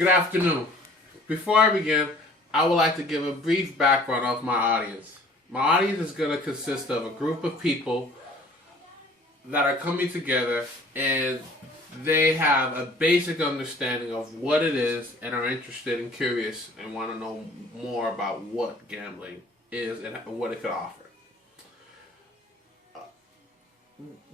Good afternoon. Before I begin, I would like to give a brief background of my audience. My audience is going to consist of a group of people that are coming together and they have a basic understanding of what it is and are interested and curious and want to know more about what gambling is and what it could offer.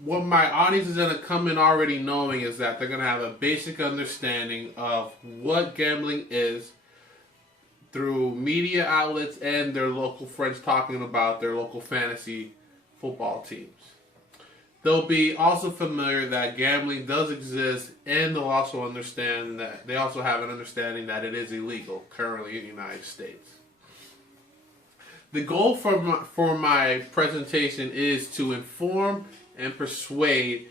What my audience is going to come in already knowing is that they're going to have a basic understanding of what gambling is through media outlets and their local friends talking about their local fantasy football teams. They'll be also familiar that gambling does exist, and they'll also understand that they also have an understanding that it is illegal currently in the United States. The goal for my presentation is to inform and persuade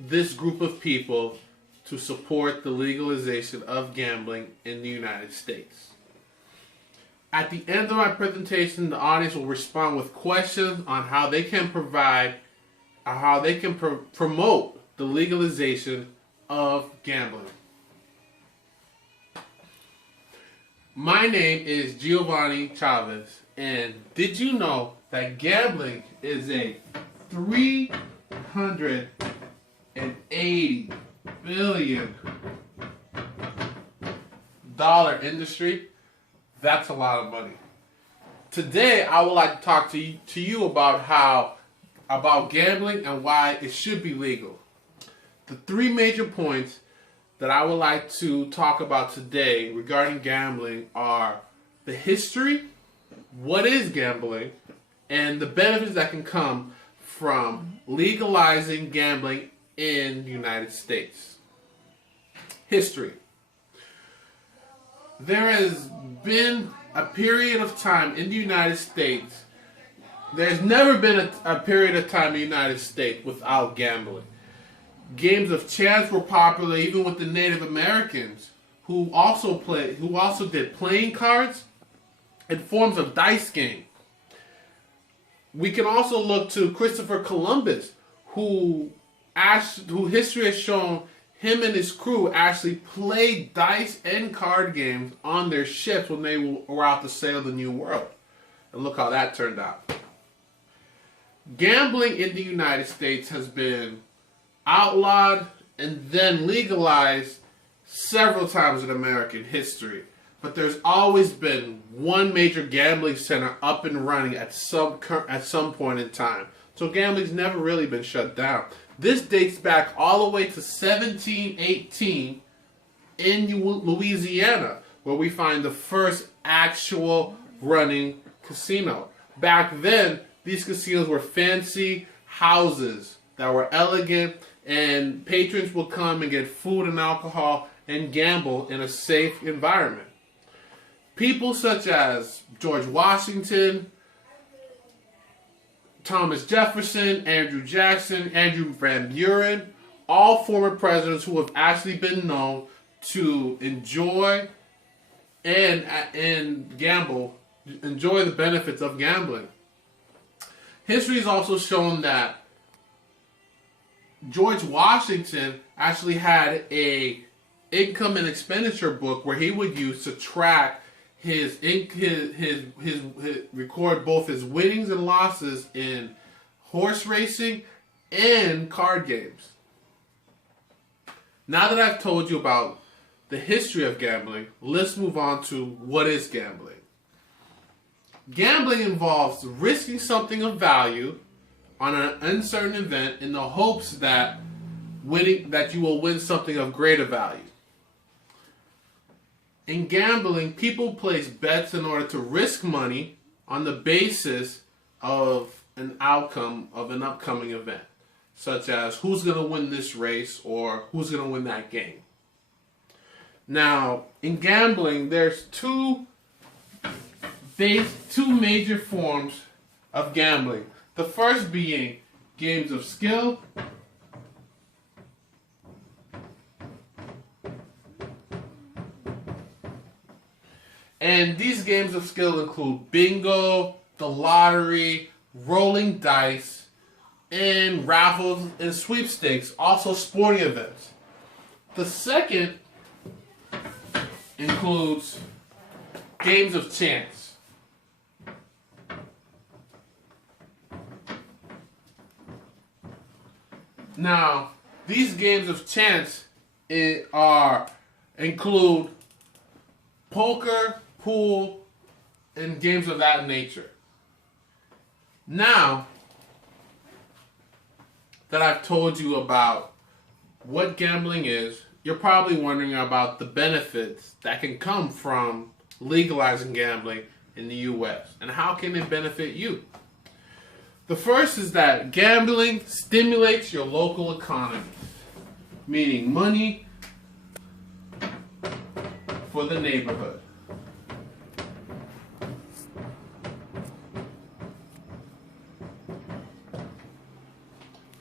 this group of people to support the legalization of gambling in the United States. At the end of my presentation, the audience will respond with questions on how they can promote the legalization of gambling. My name is Giovanni Chavez, and did you know that gambling is a $380 billion industry? That's a lot of money. Today, I would like to talk to you about gambling and why it should be legal. The three major points that I would like to talk about today regarding gambling are the history, what is gambling, and the benefits that can come from legalizing gambling in the United States. History. There has been a period of time in the United States. There's never been a period of time in the United States without gambling. Games of chance were popular even with the Native Americans who also did playing cards and forms of dice game. We can also look to Christopher Columbus, who history has shown him and his crew actually played dice and card games on their ships when they were out to sail the New World. And look how that turned out. Gambling in the United States has been outlawed and then legalized several times in American history. But there's always been one major gambling center up and running at some point in time. So gambling's never really been shut down. This dates back all the way to 1718 in Louisiana, where we find the first actual running casino. Back then, these casinos were fancy houses that were elegant, and patrons would come and get food and alcohol and gamble in a safe environment. People such as George Washington, Thomas Jefferson, Andrew Jackson, Andrew Van Buren, all former presidents who have actually been known to enjoy and enjoy the benefits of gambling. History has also shown that George Washington actually had a income and expenditure book where he would use to track record both his winnings and losses in horse racing and card games. Now that I've told you about the history of gambling, let's move on to what is gambling. Gambling involves risking something of value on an uncertain event in the hopes that you will win something of greater value. In gambling, people place bets in order to risk money on the basis of an outcome of an upcoming event, such as who's going to win this race or who's going to win that game. Now, in gambling, there's two major forms of gambling. The first being games of skill, and these games of skill include bingo, the lottery, rolling dice, and raffles and sweepstakes, also sporting events. The second includes games of chance. Now, these games of chance include poker, pool, and games of that nature. Now that I've told you about what gambling is, you're probably wondering about the benefits that can come from legalizing gambling in the U.S. and how can it benefit you? The first is that gambling stimulates your local economy, meaning money for the neighborhood.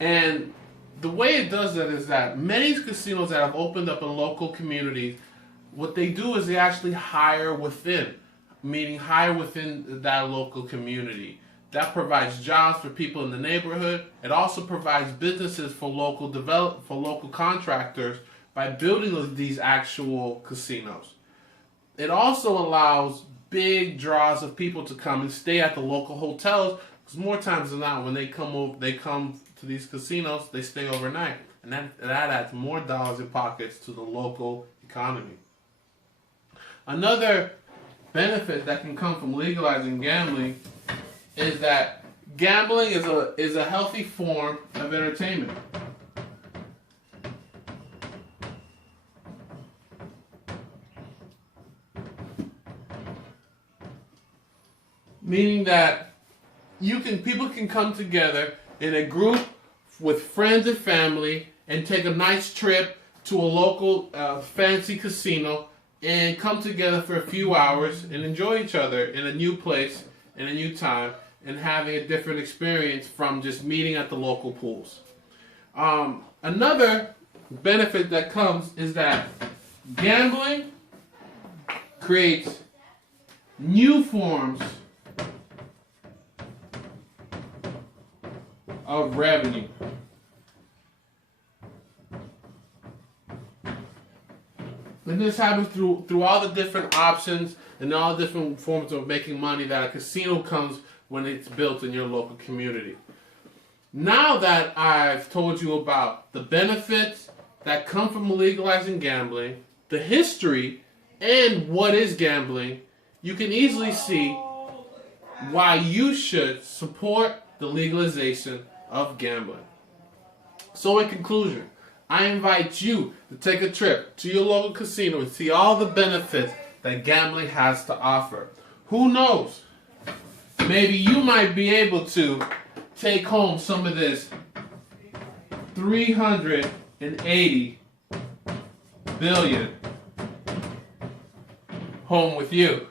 And the way it does that is that many casinos that have opened up in local communities, what they do is they actually hire within, meaning hire within that local community. That provides jobs for people in the neighborhood. It also provides businesses for local contractors by building these actual casinos. It also allows big draws of people to come and stay at the local hotels, because more times than not, when they come to these casinos, they stay overnight, and that adds more dollars in pockets to the local economy. Another benefit that can come from legalizing gambling is that gambling is a healthy form of entertainment. Meaning that people can come together in a group with friends and family and take a nice trip to a local fancy casino and come together for a few hours and enjoy each other in a new place in a new time and having a different experience from just meeting at the local pools. Another benefit that comes is that gambling creates new forms of revenue. And this happens through all the different options and all the different forms of making money that a casino comes when it's built in your local community. Now that I've told you about the benefits that come from legalizing gambling, the history, and what is gambling, you can easily see why you should support the legalization of gambling. So in conclusion, I invite you to take a trip to your local casino and see all the benefits that gambling has to offer. Who knows? Maybe you might be able to take home some of this $380 billion home with you.